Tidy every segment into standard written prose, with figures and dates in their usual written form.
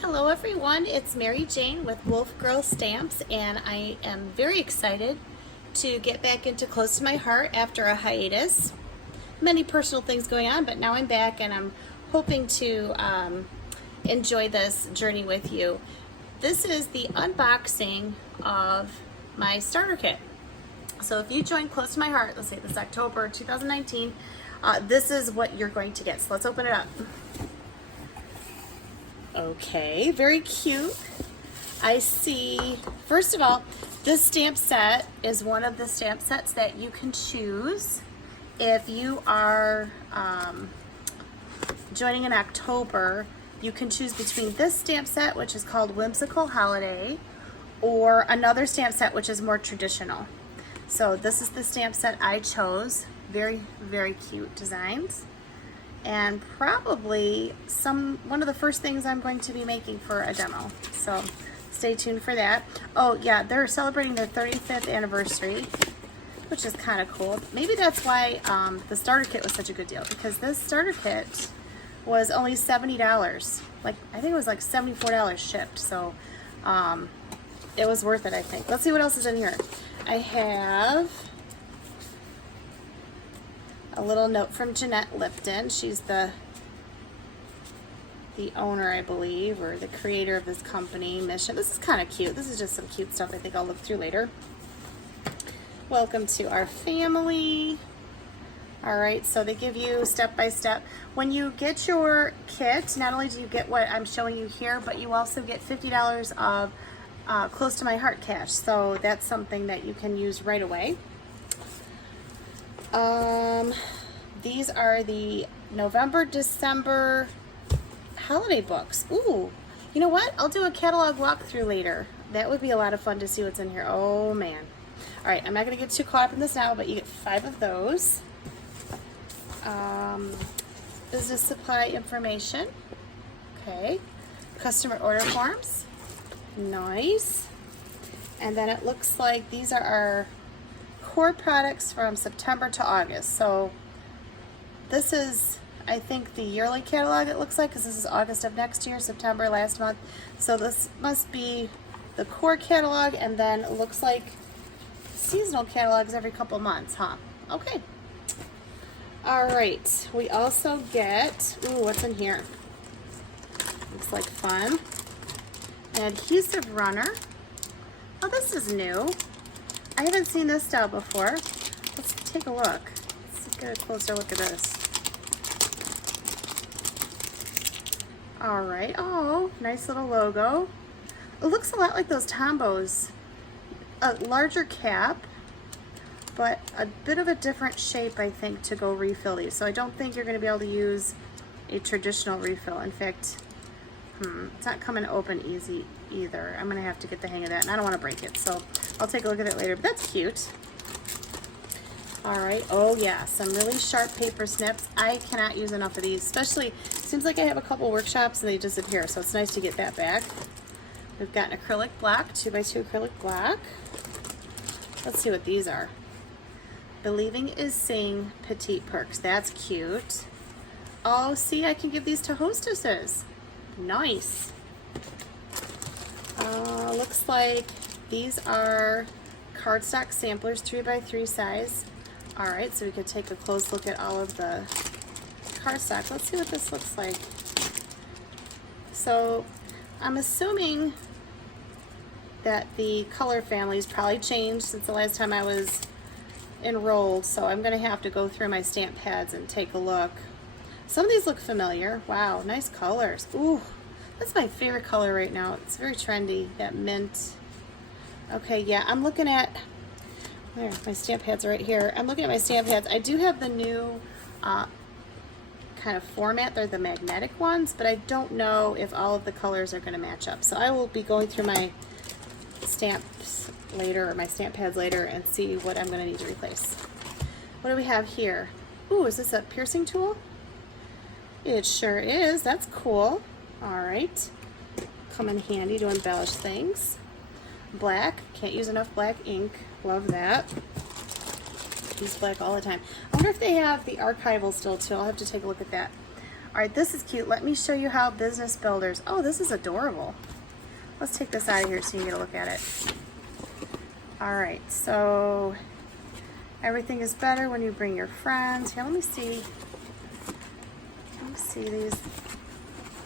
Hello everyone, it's Mary Jane with Wolf Girl Stamps, and I am very excited to get back into Close to My Heart after a hiatus. Many personal things going on, but now I'm back and I'm hoping to enjoy this journey with you. This is the unboxing of my starter kit. So if you join Close to My Heart, let's say this October 2019, this is what you're going to get. So let's open it up. Okay, very cute. I see, first of all, this stamp set is one of the stamp sets that you can choose if you are joining in October. You can choose between this stamp set, which is called Whimsical Holiday, or another stamp set which is more traditional. So this is the stamp set I chose. Very, very cute designs. And probably one of the first things I'm going to be making for a demo. So stay tuned for that. Oh yeah, they're celebrating their 35th anniversary, which is kind of cool. Maybe that's why the starter kit was such a good deal, because this starter kit was only $70. Like, I think it was like $74 shipped. So it was worth it, I think. Let's see what else is in here. I have a little note from Jeanette Lipton. She's the owner, I believe, or the creator of this company, Mission. This is kind of cute. This is just some cute stuff I think I'll look through later. Welcome to our family. All right, so they give you step by step. When you get your kit, not only do you get what I'm showing you here, but you also get $50 of Close to My Heart cash. So that's something that you can use right away. These are the November, December holiday books. Ooh, you know what? I'll do a catalog walkthrough later. That would be a lot of fun to see what's in here. Oh man. All right, I'm not gonna get too caught up in this now, but you get 5 of those. Business supply information. Okay. Customer order forms. Nice. And then it looks like these are our core products from September to August. So this is, I think, the yearly catalog, it looks like, because this is August of next year, September last month. So this must be the core catalog, and then it looks like seasonal catalogs every couple months, huh? Okay. All right. We also get, ooh, what's in here? Looks like fun. An adhesive runner. Oh, this is new. I haven't seen this style before. Let's take a look. Let's get a closer look at this. All right. Oh, nice little logo. It looks a lot like those Tombos. A larger cap, but a bit of a different shape, I think, to go refill these. So I don't think you're going to be able to use a traditional refill. In fact, it's not coming open easy either. I'm going to have to get the hang of that, and I don't want to break it. So I'll take a look at it later, but that's cute. All right. Oh yeah, some really sharp paper snips. I cannot use enough of these, especially, seems like I have a couple workshops and they disappear, so it's nice to get that back. We've got an acrylic block, 2x2 acrylic block. Let's see what these are. Believing is Seeing Petite Perks. That's cute. Oh, see, I can give these to hostesses. Nice. Looks like these are cardstock samplers, 3x3 size. All right, so we could take a close look at all of the cardstock. Let's see what this looks like. So I'm assuming that the color family's probably changed since the last time I was enrolled, so I'm gonna have to go through my stamp pads and take a look. Some of these look familiar. Wow, nice colors. Ooh, that's my favorite color right now. It's very trendy, that mint. Okay, yeah, I'm looking at, there, my stamp pads are right here. I'm looking at my stamp pads. I do have the new kind of format. They're the magnetic ones, but I don't know if all of the colors are gonna match up. So I will be going through my stamps later, or my stamp pads later, and see what I'm gonna need to replace. What do we have here? Ooh, is this a piercing tool? It sure is. That's cool. All right. Come in handy to embellish things. Black. Can't use enough black ink. Love that. Use black all the time. I wonder if they have the archival still too. I'll have to take a look at that. All right, this is cute. Let me show you how business builders, oh, this is adorable. Let's take this out of here so you can get a look at it. All right, so everything is better when you bring your friends. Here, let me see. Let me see these.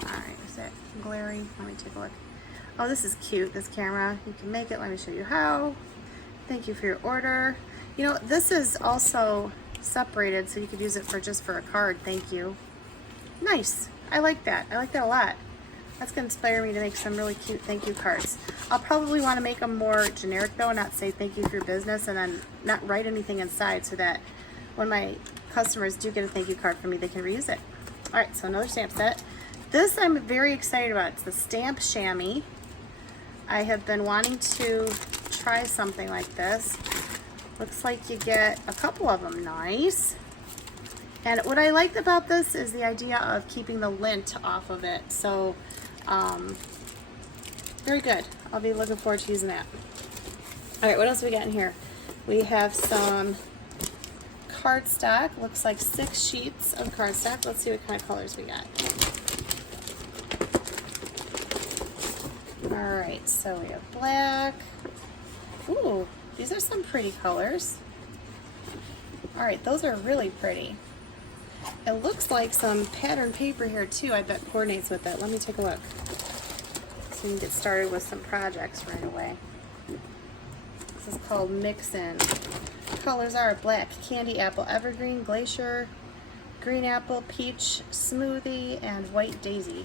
All right, is that glary? Let me take a look. Oh, this is cute, this camera. You can make it. Let me show you how. Thank you for your order. You know, this is also separated, so you could use it for just for a card. Thank you. Nice. I like that. I like that a lot. That's going to inspire me to make some really cute thank you cards. I'll probably want to make them more generic though, not say thank you for your business and then not write anything inside, so that when my customers do get a thank you card from me, they can reuse it. All right, so another stamp set. This I'm very excited about. It's the stamp chamois. I have been wanting to try something like this. Looks like you get a couple of them. Nice. And what I liked about this is the idea of keeping the lint off of it. So, very good. I'll be looking forward to using that. All right, what else we got in here? We have some cardstock. Looks like 6 sheets of cardstock. Let's see what kind of colors we got. All right, so we have black. Ooh, these are some pretty colors. All right, those are really pretty. It looks like some pattern paper here too. I bet coordinates with it. Let me take a look. So you can get started with some projects right away. This is called Mix In. Colors are black, candy apple, evergreen, glacier, green apple, peach, smoothie, and white daisy.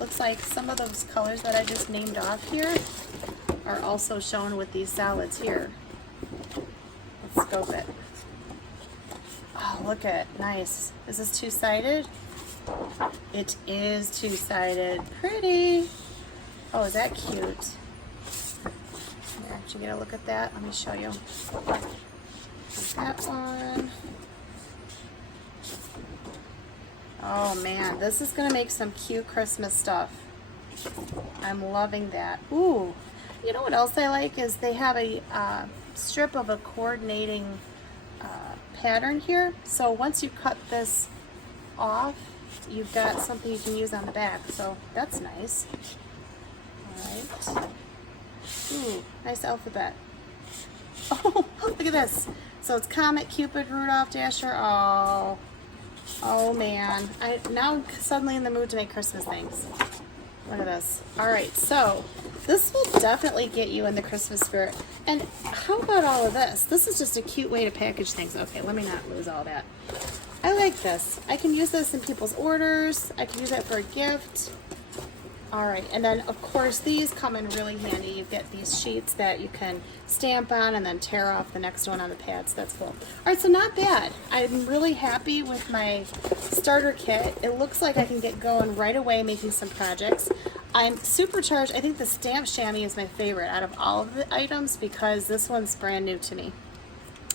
Looks like some of those colors that I just named off here are also shown with these solids here. Let's scope it. Oh, look at it. Nice. Is this two-sided? It is two-sided. Pretty. Oh, is that cute? Here, did you get a look at that? Let me show you. There's that one. Oh man, this is gonna make some cute Christmas stuff. I'm loving that. Ooh, you know what else I like is they have a strip of a coordinating pattern here. So once you cut this off, you've got something you can use on the back. So that's nice. All right. Ooh, nice alphabet. Oh, look at this. So it's Comet, Cupid, Rudolph, Dasher. Oh. Oh man, now I'm suddenly in the mood to make Christmas things. Look at this. All right, so this will definitely get you in the Christmas spirit. And how about all of this? This is just a cute way to package things. Okay, let me not lose all that. I like this. I can use this in people's orders. I can use it for a gift. All right, and then of course these come in really handy. You get these sheets that you can stamp on and then tear off the next one on the pads. That's cool. All right, so not bad. I'm really happy with my starter kit. It looks like I can get going right away making some projects. I'm supercharged. I think the stamp chamois is my favorite out of all of the items because this one's brand new to me.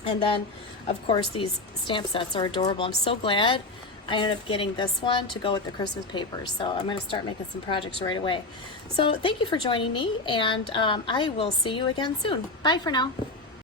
And then, of course, these stamp sets are adorable. I'm so glad I ended up getting this one to go with the Christmas papers. So I'm going to start making some projects right away. So thank you for joining me, and I will see you again soon. Bye for now.